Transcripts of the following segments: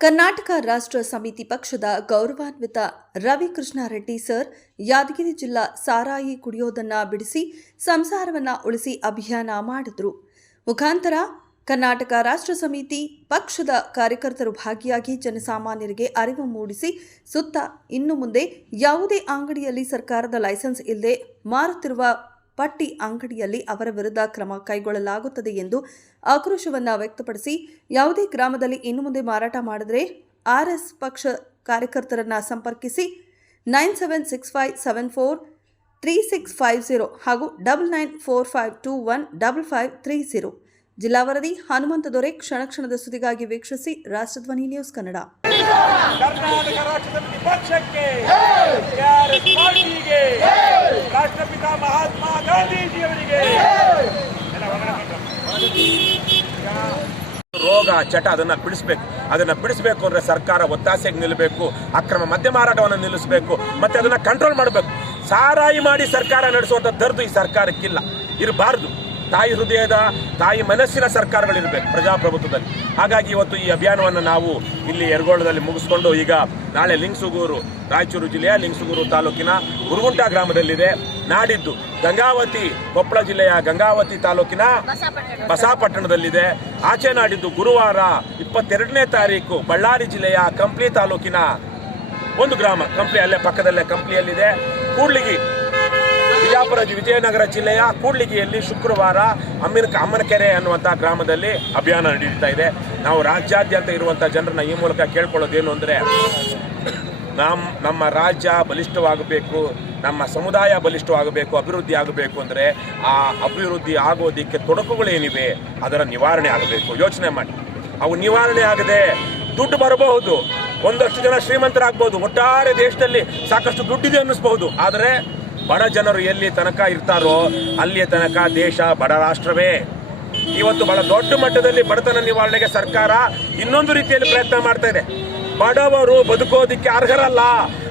ಕರ್ನಾಟಕ ರಾಷ್ಟ್ರ ಸಮಿತಿ ಪಕ್ಷದ ಗೌರವಾನ್ವಿತ ರವಿಕೃಷ್ಣ ರೆಡ್ಡಿ ಸರ್, ಯಾದಗಿರಿ ಜಿಲ್ಲಾ ಸಾರಾಯಿ ಕುಡಿಯೋದನ್ನ ಬಿಡಿಸಿ ಸಂಸಾರವನ್ನ ಉಳಿಸಿ ಅಭಿಯಾನ ಮಾಡಿದ್ರು. ಮುಖಾಂತರ ಕರ್ನಾಟಕ ರಾಷ್ಟ್ರ ಸಮಿತಿ ಪಕ್ಷದ ಕಾರ್ಯಕರ್ತರು ಭಾಗಿಯಾಗಿ ಜನಸಾಮಾನ್ಯರಿಗೆ ಅರಿವು ಮೂಡಿಸಿ ಸುತ್ತ ಇನ್ನು ಮುಂದೆ ಯಾವುದೇ ಅಂಗಡಿಯಲ್ಲಿ ಸರ್ಕಾರದ ಲೈಸೆನ್ಸ್ ಇಲ್ಲದೆ ಮಾರುತ್ತಿರುವ ಪಟ್ಟಿ ಅಂಗಡಿಯಲ್ಲಿ ಅವರ ವಿರುದ್ಧ ಕ್ರಮ ಕೈಗೊಳ್ಳಲಾಗುತ್ತದೆ ಎಂದು ಆಕ್ರೋಶವನ್ನು ವ್ಯಕ್ತಪಡಿಸಿ, ಯಾವುದೇ ಗ್ರಾಮದಲ್ಲಿ ಇನ್ನು ಮುಂದೆ ಮಾರಾಟ ಮಾಡಿದರೆ ಆರ್ಎಸ್ ಪಕ್ಷ ಕಾರ್ಯಕರ್ತರನ್ನು ಸಂಪರ್ಕಿಸಿ nine seven six five seven four three six five zero ಹಾಗೂ double nine four five two one double five three zero ಜಿಲ್ಲಾ ವರದಿ ಹನುಮಂತ ದೊರೆ ಕ್ಷಣ ಕ್ಷಣದ ಸುದ್ದಿಗಾಗಿ ವೀಕ್ಷಿಸಿ ರಾಷ್ಟ್ರಧ್ವನಿ ನ್ಯೂಸ್ ಕನ್ನಡ. ರಾಷ್ಟ್ರಪಿತ ಮಹಾತ್ಮ ರೋಗ, ಚಟ ಅದನ್ನ ಬಿಡಿಸಬೇಕು. ಅದನ್ನ ಬಿಡಿಸಬೇಕು ಅಂದ್ರೆ ಸರ್ಕಾರ ಒತ್ತಾಸೆಗೆ ನಿಲ್ಲಬೇಕು ಅಕ್ರಮ ಮದ್ಯ ಮಾರಾಟವನ್ನು ನಿಲ್ಲಿಸಬೇಕು, ಮತ್ತೆ ಅದನ್ನ ಕಂಟ್ರೋಲ್ ಮಾಡಬೇಕು. ಸಾರಾಯಿ ಮಾಡಿ ಸರ್ಕಾರ ನಡೆಸುವಂತ ದರ್ದು ಈ ಸರ್ಕಾರಕ್ಕಿಲ್ಲ. ಇರಬಾರ್ದು. ತಾಯಿ ಹೃದಯದ ತಾಯಿ ಮನಸ್ಸಿನ ಸರ್ಕಾರಗಳಿರಬೇಕು ಪ್ರಜಾಪ್ರಭುತ್ವದಲ್ಲಿ. ಹಾಗಾಗಿ ಇವತ್ತು ಈ ಅಭಿಯಾನವನ್ನು ನಾವು ಇಲ್ಲಿ ಯರಗೋಳದಲ್ಲಿ ಮುಗಿಸ್ಕೊಂಡು ಈಗ ನಾಳೆ ಲಿಂಗ್ಸುಗೂರು ರಾಯಚೂರು ಜಿಲ್ಲೆಯ ಲಿಂಗ್ಸುಗೂರು ತಾಲೂಕಿನ ಗುರುಗುಂಟ ಗ್ರಾಮದಲ್ಲಿದೆ. ನಾಡಿದ್ದು ಗಂಗಾವತಿ ಕೊಪ್ಪಳ ಜಿಲ್ಲೆಯ ಗಂಗಾವತಿ ತಾಲೂಕಿನ ಬಸಾಪಟ್ಟಣದಲ್ಲಿದೆ. ಆಚೆ ನಾಡಿದ್ದು ಗುರುವಾರ ಇಪ್ಪತ್ತೆರಡನೇ ತಾರೀಕು ಬಳ್ಳಾರಿ ಜಿಲ್ಲೆಯ ಕಂಪ್ಲಿ ತಾಲೂಕಿನ ಒಂದು ಗ್ರಾಮ. ಕಂಪ್ಲಿ ಅಲ್ಲೇ ಪಕ್ಕದಲ್ಲೇ ಕಂಪ್ಲಿಯಲ್ಲಿದೆ. ಕೂಡ್ಲಿಗಿ ಬಿಜಾಪುರ ವಿಜಯನಗರ ಜಿಲ್ಲೆಯ ಕೂಡ್ಲಿಗಿಯಲ್ಲಿ ಶುಕ್ರವಾರ ಅಮ್ಮಿನ ಅಮ್ಮನಕೆರೆ ಅನ್ನುವಂಥ ಗ್ರಾಮದಲ್ಲಿ ಅಭಿಯಾನ ನಡೀತಾ ಇದೆ. ನಾವು ರಾಜ್ಯಾದ್ಯಂತ ಇರುವಂಥ ಜನರನ್ನ ಈ ಮೂಲಕ ಕೇಳ್ಕೊಳ್ಳೋದೇನು ಅಂದರೆ ನಮ್ಮ ನಮ್ಮ ರಾಜ್ಯ ಬಲಿಷ್ಠವಾಗಬೇಕು, ನಮ್ಮ ಸಮುದಾಯ ಬಲಿಷ್ಠವಾಗಬೇಕು, ಅಭಿವೃದ್ಧಿ ಆಗಬೇಕು ಅಂದರೆ ಆ ಅಭಿವೃದ್ಧಿ ಆಗೋದಕ್ಕೆ ತೊಡಕುಗಳೇನಿವೆ ಅದರ ನಿವಾರಣೆ ಆಗಬೇಕು. ಯೋಚನೆ ಮಾಡಿ. ಅವು ನಿವಾರಣೆ ಆಗದೆ ದುಡ್ಡು ಬರಬಹುದು. ಒಂದಷ್ಟು ಜನ ಶ್ರೀಮಂತರಾಗ್ಬೋದು. ಒಟ್ಟಾರೆ ದೇಶದಲ್ಲಿ ಸಾಕಷ್ಟು ದುಡ್ಡಿದೆ ಅನ್ನಿಸ್ಬಹುದು. ಆದರೆ ಬಡ ಜನರು ಎಲ್ಲಿ ತನಕ ಇರ್ತಾರೋ ಅಲ್ಲಿಯ ತನಕ ದೇಶ, ಬಡ ರಾಷ್ಟ್ರವೇ. ಇವತ್ತು ಬಹಳ ದೊಡ್ಡ ಮಟ್ಟದಲ್ಲಿ ಬಡತನ ನಿವಾರಣೆಗೆ ಸರ್ಕಾರ ಇನ್ನೊಂದು ರೀತಿಯಲ್ಲಿ ಪ್ರಯತ್ನ ಮಾಡ್ತಾ ಇದೆ. ಬಡವರು ಬದುಕೋದಿಕ್ಕೆ ಅರ್ಹರಲ್ಲ.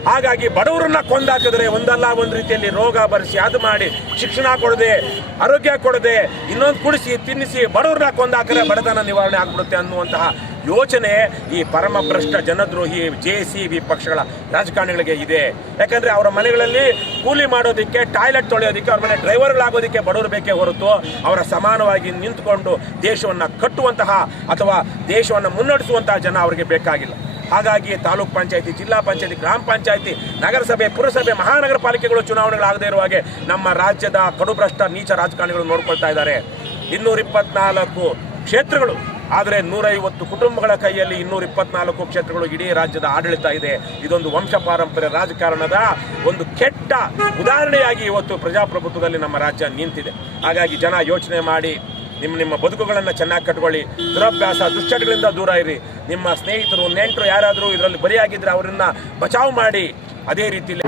ಹಾಗಾಗಿ ಬಡವರನ್ನ ಕೊಂದಾಕಿದ್ರೆ ಒಂದಲ್ಲ, ಒಂದು ರೀತಿಯಲ್ಲಿ ರೋಗ ಬರೆಸಿ ಅದು ಮಾಡಿ ಶಿಕ್ಷಣ ಕೊಡದೆ, ಆರೋಗ್ಯ ಕೊಡದೆ ಇನ್ನೊಂದು ಕುಡಿಸಿ, ತಿನ್ನಿಸಿ ಬಡವರನ್ನ ಕೊಂದಾಕಿದ್ರೆ ಬಡತನ ನಿವಾರಣೆ ಆಗ್ಬಿಡುತ್ತೆ ಅನ್ನುವಂತಹ ಯೋಚನೆ ಈ ಪರಮ ಭ್ರಷ್ಟ ಜನದ್ರೋಹಿ ಜೆ ಸಿ ಬಿ ಪಕ್ಷಗಳ ರಾಜಕಾರಣಿಗಳಿಗೆ ಇದೆ. ಯಾಕಂದ್ರೆ ಅವರ ಮನೆಗಳಲ್ಲಿ ಕೂಲಿ ಮಾಡೋದಕ್ಕೆ, ಟಾಯ್ಲೆಟ್ ತೊಳೆಯೋದಕ್ಕೆ, ಅವ್ರ ಮನೆ ಡ್ರೈವರ್ಗಳಾಗೋದಕ್ಕೆ ಬಡವರು ಬೇಕೇ ಹೊರತು ಅವರ ಸಮಾನವಾಗಿ ನಿಂತುಕೊಂಡು ದೇಶವನ್ನು ಕಟ್ಟುವಂತಹ ಅಥವಾ ದೇಶವನ್ನು ಮುನ್ನಡೆಸುವಂತಹ ಜನ ಅವರಿಗೆ ಬೇಕಾಗಿಲ್ಲ. ಹಾಗಾಗಿ ತಾಲೂಕ್ ಪಂಚಾಯತಿ, ಜಿಲ್ಲಾ ಪಂಚಾಯತಿ, ಗ್ರಾಮ ಪಂಚಾಯತಿ, ನಗರಸಭೆ, ಪುರಸಭೆ, ಮಹಾನಗರ ಪಾಲಿಕೆಗಳು ಚುನಾವಣೆಗಳಾಗದೇ ಇರುವ ಹಾಗೆ ನಮ್ಮ ರಾಜ್ಯದ ಕಡುಭ್ರಷ್ಟ, ನೀಚ ರಾಜಕಾರಣಿಗಳು ನೋಡ್ಕೊಳ್ತಾ ಇದ್ದಾರೆ. ಇನ್ನೂರ ಇಪ್ಪತ್ನಾಲ್ಕು ಕ್ಷೇತ್ರಗಳು ಆದರೆ ನೂರೈವತ್ತು ಕುಟುಂಬಗಳ ಕೈಯಲ್ಲಿ ಇನ್ನೂರ ಇಪ್ಪತ್ನಾಲ್ಕು ಕ್ಷೇತ್ರಗಳು ಇಡೀ ರಾಜ್ಯದ ಆಡಳಿತ ಇದೆ. ಇದೊಂದು ವಂಶ ಪಾರಂಪರ್ಯ ರಾಜಕಾರಣದ ಒಂದು ಕೆಟ್ಟ ಉದಾಹರಣೆಯಾಗಿ ಇವತ್ತು ಪ್ರಜಾಪ್ರಭುತ್ವದಲ್ಲಿ ನಮ್ಮ ರಾಜ್ಯ ನಿಂತಿದೆ. ಹಾಗಾಗಿ ಜನ ಯೋಚನೆ ಮಾಡಿ, ನಿಮ್ಮ ನಿಮ್ಮ ಬದುಕುಗಳನ್ನು ಚೆನ್ನಾಗಿ ಕಟ್ಕೊಳ್ಳಿ, ದುರಭ್ಯಾಸ, ದುಶ್ಚಟಗಳಿಂದ ದೂರ ಇರಿ. ನಿಮ್ಮ ಸ್ನೇಹಿತರು, ನೆಂಟರು ಯಾರಾದರೂ ಇದರಲ್ಲಿ ಬರಿಯಾಗಿದ್ದರೆ ಅವರನ್ನು ಬಚಾವ್ ಮಾಡಿ, ಅದೇ ರೀತಿಯಲ್ಲಿ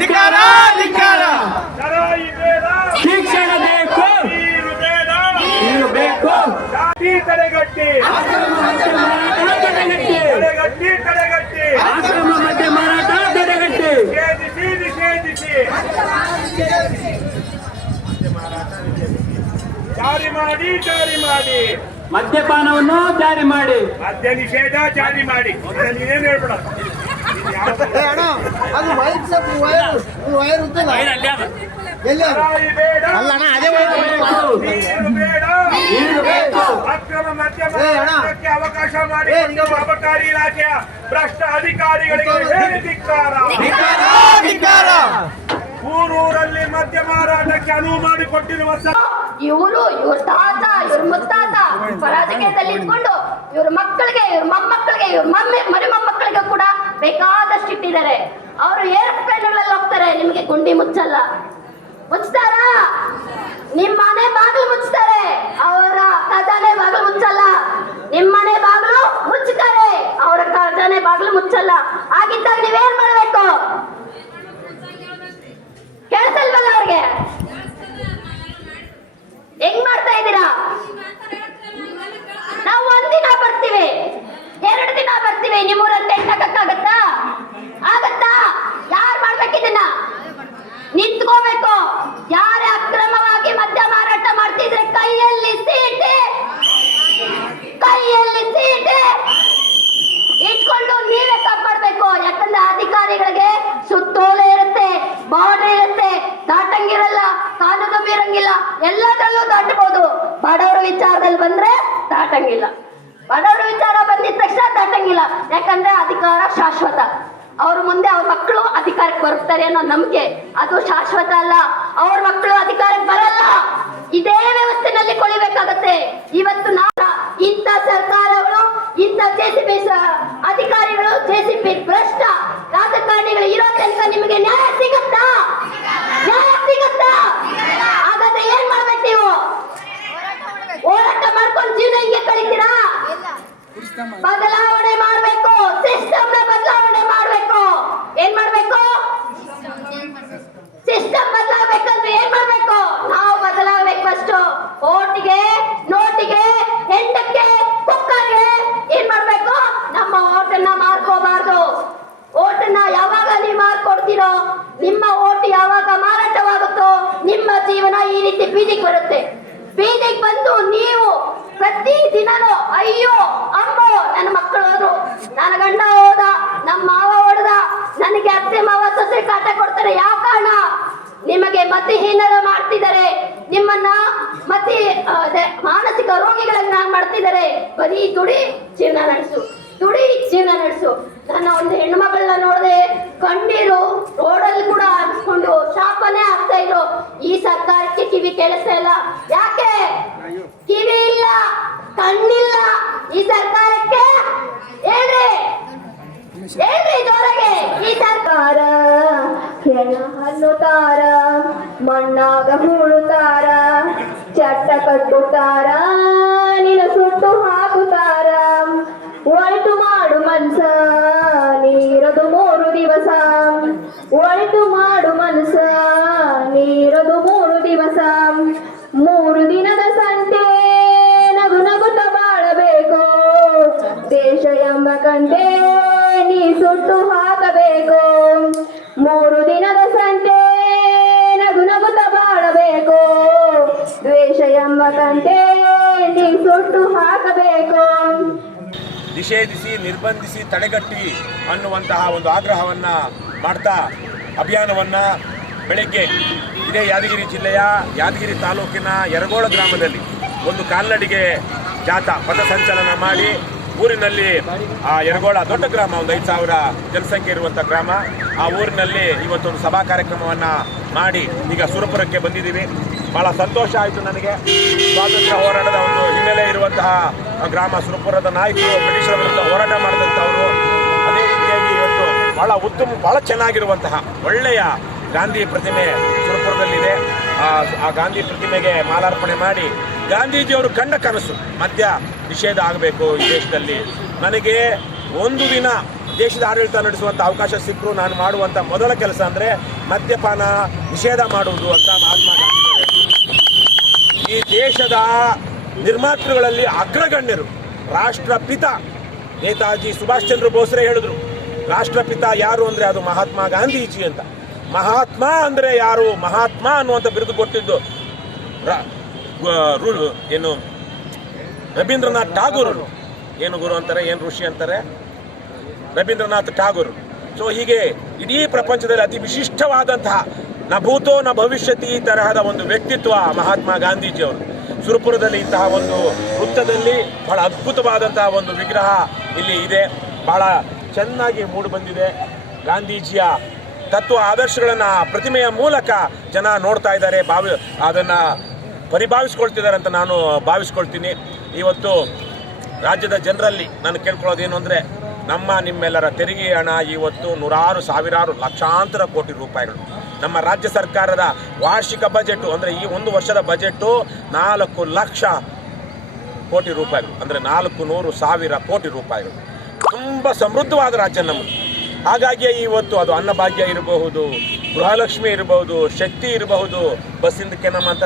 ಧಿಕಾರ ಧಿಕಾರ ಶಿಕ್ಷಣ ಬೇಕು ನೀರು ಬೇಕು ತಡೆಗಟ್ಟಿ. ತಡೆಗಟ್ಟಿ ತಡೆಗಟ್ಟಿ. ಆಶ್ರಮ ಮತ್ತೆ ಮಾರಾಟ ತಡೆಗಟ್ಟಿ. ನಿಷೇಧಿಸಿ ನಿಷೇಧಿಸಿ. ಜಾರಿ ಮಾಡಿ ಜಾರಿ ಮಾಡಿ. ಮದ್ಯಪಾನವನ್ನು ಜಾರಿ ಮಾಡಿ. ಮಧ್ಯ ನಿಷೇಧ ಜಾರಿ ಮಾಡಿ. ಹೇಳ್ಬಿಡ ಇದು ಅಣ್ಣ ಅದು ವೈರ್ ಸಪ್ ವೈರ್ ವೈರ್ ಉಂಟಲ್ಲ? ಎಲ್ಲಿ ಅದು? ಅಲ್ಲ ಅಣ್ಣ ಅದೇ ವೈರ್ ನೀರು ಬೇಡ ಬೇಕು. ಅಕ್ರಮ ಮದ್ಯಮ ಏ, ಅಣ್ಣ. ಮಾರಾಟಕ್ಕೆ ಅವಕಾಶ ಮಾಡಿ ಅಬಕಾರಿ ಇಲಾಖೆಯ ಭ್ರಷ್ಟ ಅಧಿಕಾರಿಗಳಿಗೆ ಹೇಳಿ ಧಿಕ್ಕಾರ. ಧಿಕ್ಕಾರ ಊರೂರಲ್ಲಿ ಮದ್ಯ ಮಾರಾಟಕ್ಕೆ ಅನುವು ಮಾಡಿಕೊಟ್ಟಿರುವ ಸ- ಇವರು ಇವ್ರ ತಾತ ಇವ್ರ ಮುತ್ತಾತ ರಾಜಕೀಯದಲ್ಲಿ ಇದ್ಕೊಂಡು ಇವ್ರ ಮಕ್ಕಳಿಗೆ ಇವ್ರ ಮೊಮ್ಮಕ್ಕಳಿಗೆ ಇವ್ರ ಮಮ್ಮಿ ಮರಿ ಮೊಮ್ಮಕ್ಕಳಿಗೆ ಕೂಡ ಬೇಕಾದಷ್ಟು ಇಟ್ಟಿದ್ದಾರೆ. ಅವರು ಏರೋಪ್ಲೇನ್ಗಳಲ್ಲಿ ಹೋಗ್ತಾರೆ, ನಿಮಗೆ ಗುಂಡಿ ಮುಚ್ಚಲ್ಲ. ಮುಚ್ತಾರ? ನಿಮ್ ಮನೆ ಬಾಗಿಲು ಮುಚ್ತಾರೆ. ಅವರ ಖಜಾನೆ ಬಾಗಿಲು ಮುಚ್ಚಲ್ಲ. ನಿಮ್ ಮನೆ ಬಾಗಿಲು ಮುಚ್ಚುತ್ತಾರೆ ಅವರ ಖಜಾನೆ ಬಾಗಿಲು ಮುಚ್ಚಲ್ಲ. ಆಗಿದ್ದಾಗ ನೀವೇನ್ ಮಾಡ್ಬೇಕು? ಕೇಳಿಸಲ್ವಲ್ಲ ಅವ್ರಿಗೆ? ಹೆಂಗ್ ಮಾಡ್ತಾ ಇದ್ದೀರಾ? ದಿನ ನಿಮ್ಮೂರ ಹಾಕಕ್ಕಾಗತ್ತಾ ಆಗತ್ತಾ? ಯಾರು ಮಾಡ್ಬೇಕಿದನ್ನ ನಿಂತ್ಕೋಬೇಕು. ಯಾರೇ ಅಕ್ರಮವಾಗಿ ಮದ್ಯ ಮಾರಾಟ ಮಾಡ್ತಿದ್ರೆ ಕೈಯಲ್ಲಿ ಸೀಟೆ? ಕೈಯಲ್ಲಿ ಸೀಟೆ? ಇಟ್ಕೊಂಡು ನೀವೇ ಕಾಪಾಡ್ಬೇಕು. ಯಾಕಂದ್ರೆ ಅಧಿಕಾರಿಗಳಿಗೆ ಸುತ್ತೋಲೆ ಇರುತ್ತೆ, ಬಾರ್ಡರ್ ಇರುತ್ತೆ. ದಾಟಂಗಿರಲ್ಲ, ಕಾನೂನು ಬೀರಂಗಿಲ್ಲ. ಎಲ್ಲದರಲ್ಲೂ ದಾಟಬಹುದು. ಬಡವರ ವಿಚಾರದಲ್ಲಿ ಬಂದ್ರೆ ದಾಟಂಗಿಲ್ಲ. ಬಡವರ ವಿಚಾರ ಬಂದಿದ ತಕ್ಷಣ ದಾಟಂಗಿಲ್ಲ. ಯಾಕಂದ್ರೆ ಅಧಿಕಾರ ಶಾಶ್ವತ. ಅವ್ರ ಮುಂದೆ ಅವ್ರ ಮಕ್ಕಳು ಅಧಿಕಾರಕ್ಕೆ ಬರುತ್ತಾರೆ ಅನ್ನೋ ನಂಬಿಕೆ. ಅದು ಶಾಶ್ವತ ಅಲ್ಲ. ಅವ್ರ ಮಕ್ಕಳು ಅಧಿಕಾರಕ್ಕೆ ಬರಲ್ಲ. ಇದೇ ವ್ಯವಸ್ಥೆನಲ್ಲಿ ಕೊಳಿಬೇಕಾಗತ್ತೆ. ಇವತ್ತು ನಾ ಇಂಥ ಸರ್ಕಾರಗಳು ಇಂಥ ಜೆಸಿಬಿ ಅಧಿಕಾರಿಗಳು ಜೆಸಿಬಿ ಭ್ರಷ್ಟ ರಾಜಕಾರಣಿಗಳು ಇರೋ ತನಕ ನಿಮಗೆ ನ್ಯಾಯ ಸಿಗುತ್ತಾ ನ್ಯಾಯ ಸಿಗುತ್ತಾ ಹಾಗಾದ್ರೆ ಏನ್ ಮಾಡ್ಬೇಕು ನೀವು ಹೋರಾಟ ಮಾಡ್ಕೊಂಡು ಜೀವನ ಹಿಂಗೆ ಕಳಿತೀರಾ ಬದಲಾವಣೆ ಮಾಡ್ಬೇಕು ಸಿಸ್ಟಮ್ನ ಬದಲಾವಣೆ ಮಾಡ್ಬೇಕು ಏನ್ ಮಾಡ್ಬೇಕು ಸಿಸ್ಟಮ್ ಬದಲಾಗಬೇಕಂದ್ರೆ ಏನ್ ಮಾಡ್ಬೇಕು ನಾವು ಬದಲಾಗಬೇಕು ಫಸ್ಟ್ ಓಟಿಗೆ ನೋಟಿಗೆ ಹೆಂಡಕ್ಕೆ ಕುಕ್ಕರ್ಗೆ ಏನ್ ಮಾಡ್ಬೇಕು ನಮ್ಮ ಓಟನ್ನ ಮಾರ್ಕೋಬಾರ್ದು ಓಟನ್ನ ಯಾವಾಗ ನೀವು ಮಾರ್ಕೊಡ್ತೀರೋ ನಿಮ್ಮ ಓಟ್ ಯಾವಾಗ ಮಾರಾಟವಾಗುತ್ತೋ ನಿಮ್ಮ ಜೀವನ ಈ ರೀತಿ ಬೀದಿಗೆ ಬರುತ್ತೆ. ಬೀದಿಗೆ ಬಂದು ನೀವು ಪ್ರತಿ ದಿನನೂ, ಅಯ್ಯೋ, ಅಮ್ಮೋ, ನನ್ನ ಮಕ್ಕಳು ಹೋದ್ರು. ನನ್ನ ಗಂಡ ಹೋದ, ನಮ್ಮ ಮಾವ ಹೊಡೆದ, ನನಗೆ ಅತ್ತೆ, ಮಾವ, ಸೊಸೆ ಕಾಟ ಕೊಡ್ತಾರೆ. ಯಾವ ಕಾರಣ? ನಿಮಗೆ ಮತಿಹೀನರ ಮಾಡ್ತಿದ್ದಾರೆ. ನಿಮ್ಮನ್ನ ಮತಿ ಮಾನಸಿಕ ರೋಗಿಗಳನ್ನ ಮಾಡ್ತಿದ್ದಾರೆ. ಬರೀ ದುಡಿ ಜೀವನ ನಡೆಸು, ದುಡಿ ಜೀವನ ನಡೆಸು. ನನ್ನ ಒಂದು ಹೆಣ್ಮಗಳನ್ನ ನೋಡದೆ ಕಣ್ಣೀರು ರೋಡಲ್ಲಿ ಕೂಡ ಅನ್ಸ್ಕೊಂಡು ಶಾಪನೇ ಆಗ್ತಾ ಇದ್ರು ಈ ಸರ್ಕಾರಕ್ಕೆ ಕಿವಿ ಕೆಲಸ ಇಲ್ಲ. ಯಾಕೆ? ಕಿವಿ ಇಲ್ಲ ಕಣ್ಣಿಲ್ಲ ಈ ಸರ್ಕಾರಕ್ಕೆ? ಹೇಳ್ರಿ. ಹೇಳ್ರಿ ಜೋರಾಗೆ. ಈ ಸರ್ಕಾರ ಹೆಣ ಹನ್ನುತ್ತಾರ ಮಣ್ಣಾಗ ಹೂಳುತ್ತಾರ ಚಟ್ಟ ಕಟ್ಟುತ್ತಾರ ನಿನ್ನ ಸುಟ್ಟು ನಿಷೇಧಿಸಿ, ನಿರ್ಬಂಧಿಸಿ ತಡೆಗಟ್ಟಿ ಅನ್ನುವಂತಹ ಒಂದು ಆಗ್ರಹವನ್ನು ಮಾಡ್ತಾ ಅಭಿಯಾನವನ್ನು ಬೆಳಗ್ಗೆ ಇದೇ ಯಾದಗಿರಿ ಜಿಲ್ಲೆಯ ಯಾದಗಿರಿ ತಾಲೂಕಿನ ಯರಗೋಳ ಗ್ರಾಮದಲ್ಲಿ ಒಂದು ಕಾಲ್ನಡಿಗೆ ಜಾಥಾ ಪಥಸಂಚಲನ ಮಾಡಿ ಊರಿನಲ್ಲಿ, ಆ, ಯರಗೋಳ ದೊಡ್ಡ ಗ್ರಾಮ, ಒಂದು ಐದು ಸಾವಿರ ಜನಸಂಖ್ಯೆ ಇರುವಂಥ ಗ್ರಾಮ. ಆ ಊರಿನಲ್ಲಿ ಇವತ್ತೊಂದು ಸಭಾ ಕಾರ್ಯಕ್ರಮವನ್ನು ಮಾಡಿ ಈಗ ಸುರಪುರಕ್ಕೆ ಬಂದಿದ್ದೀವಿ. ಬಹಳ ಸಂತೋಷ ಆಯಿತು ನನಗೆ. ಸ್ವಾತಂತ್ರ್ಯ ಹೋರಾಟದ ಒಂದು ಹಿನ್ನೆಲೆ ಇರುವಂತಹ ಗ್ರಾಮ ಸುರಪುರದ ನಾಯಕರು ಬ್ರಿಟಿಷರ ವಿರುದ್ಧ ಹೋರಾಟ ಮಾಡಿದಂಥವರು. ಅದೇ ರೀತಿಯಾಗಿ ಇವತ್ತು ಬಹಳ ಉತ್ತಮ, ಬಹಳ ಚೆನ್ನಾಗಿರುವಂತಹ ಒಳ್ಳೆಯ ಗಾಂಧಿ ಪ್ರತಿಮೆ ಸುರಪುರದಲ್ಲಿದೆ. ಆ ಗಾಂಧಿ ಪ್ರತಿಮೆಗೆ ಮಾಲಾರ್ಪಣೆ ಮಾಡಿ ಗಾಂಧೀಜಿಯವರು ಕಂಡ ಕನಸು ಮದ್ಯ ನಿಷೇಧ ಆಗಬೇಕು ಈ ದೇಶದಲ್ಲಿ. ನನಗೆ ಒಂದು ದಿನ ದೇಶದ ಆಡಳಿತ ನಡೆಸುವಂಥ ಅವಕಾಶ ಸಿಕ್ಕರು, ನಾನು ಮಾಡುವಂಥ ಮೊದಲ ಕೆಲಸ ಅಂದರೆ ಮದ್ಯಪಾನ, ನಿಷೇಧ ಮಾಡುವುದು ಅಂತ ಮಹಾತ್ಮ ಈ ದೇಶದ ನಿರ್ಮಾತೃಗಳಲ್ಲಿ ಅಗ್ರಗಣ್ಯರು. ರಾಷ್ಟ್ರಪಿತ ನೇತಾಜಿ ಸುಭಾಷ್ ಚಂದ್ರ ಬೋಸ್ರೆ ಹೇಳಿದ್ರು. ರಾಷ್ಟ್ರಪಿತ ಯಾರು ಅಂದ್ರೆ ಅದು ಮಹಾತ್ಮ ಗಾಂಧೀಜಿ ಅಂತ. ಮಹಾತ್ಮ ಅಂದ್ರೆ ಯಾರು? ಮಹಾತ್ಮ ಅನ್ನುವಂಥ ಬಿರುದು ಕೊಟ್ಟಿದ್ದು ಏನು ರವೀಂದ್ರನಾಥ್ ಠಾಗೂರ್ ಏನು ಗುರು ಅಂತಾರೆ, ಏನು ಋಷಿ ಅಂತಾರೆ? ರವೀಂದ್ರನಾಥ್ ಠಾಗೂರ್. ಸೊ ಹೀಗೆ ಇಡೀ ಪ್ರಪಂಚದಲ್ಲಿ ಅತಿ ವಿಶಿಷ್ಟವಾದಂತಹ ನ ಭೂತೋ, ನ ಭವಿಷ್ಯತಿ ಈ ತರಹದ ಒಂದು ವ್ಯಕ್ತಿತ್ವ ಮಹಾತ್ಮ ಗಾಂಧೀಜಿಯವರು. ಸುರಪುರದಲ್ಲಿ ಇಂತಹ ಒಂದು ವೃತ್ತದಲ್ಲಿ ಬಹಳ ಅದ್ಭುತವಾದಂತಹ ಒಂದು ವಿಗ್ರಹ ಇಲ್ಲಿ ಇದೆ. ಬಹಳ ಚೆನ್ನಾಗಿ ಮೂಡಿಬಂದಿದೆ ಗಾಂಧೀಜಿಯ ತತ್ವ ಆದರ್ಶಗಳನ್ನು ಪ್ರತಿಮೆಯ ಮೂಲಕ ಜನ ನೋಡ್ತಾ ಇದ್ದಾರೆ. ಭಾವಿ, ಅದನ್ನು ಪರಿಭಾವಿಸ್ಕೊಳ್ತಿದ್ದಾರೆ ಅಂತ ನಾನು ಭಾವಿಸ್ಕೊಳ್ತೀನಿ. ಇವತ್ತು ರಾಜ್ಯದ ಜನರಲ್ಲಿ ನಾನು ಕೇಳ್ಕೊಳ್ಳೋದೇನು ಅಂದರೆ, ನಮ್ಮ ನಿಮ್ಮೆಲ್ಲರ ತೆರಿಗೆ ಹಣ ಇವತ್ತು ನೂರಾರು, ಸಾವಿರಾರು ಲಕ್ಷಾಂತರ ಕೋಟಿ ರೂಪಾಯಿಗಳು. ನಮ್ಮ ರಾಜ್ಯ ಸರ್ಕಾರದ ವಾರ್ಷಿಕ ಬಜೆಟ್, ಅಂದರೆ ಈ ಒಂದು ವರ್ಷದ ಬಜೆಟ್ ನಾಲ್ಕು ಲಕ್ಷ ಕೋಟಿ ರೂಪಾಯಿ ಅಂದರೆ ನಾಲ್ಕು ನೂರು ಸಾವಿರ ಕೋಟಿ ರೂಪಾಯಿಗಳು. ತುಂಬ ಸಮೃದ್ಧವಾದ ರಾಜ್ಯ ನಮ್ಮದು. ಹಾಗಾಗಿ ಇವತ್ತು ಅದು ಅನ್ನಭಾಗ್ಯ ಇರಬಹುದು, ಗೃಹಲಕ್ಷ್ಮಿ ಇರಬಹುದು, ಶಕ್ತಿ ಇರಬಹುದು ಬಸ್ಸಿಂದಕ್ಕೆ ನಮ್ಮ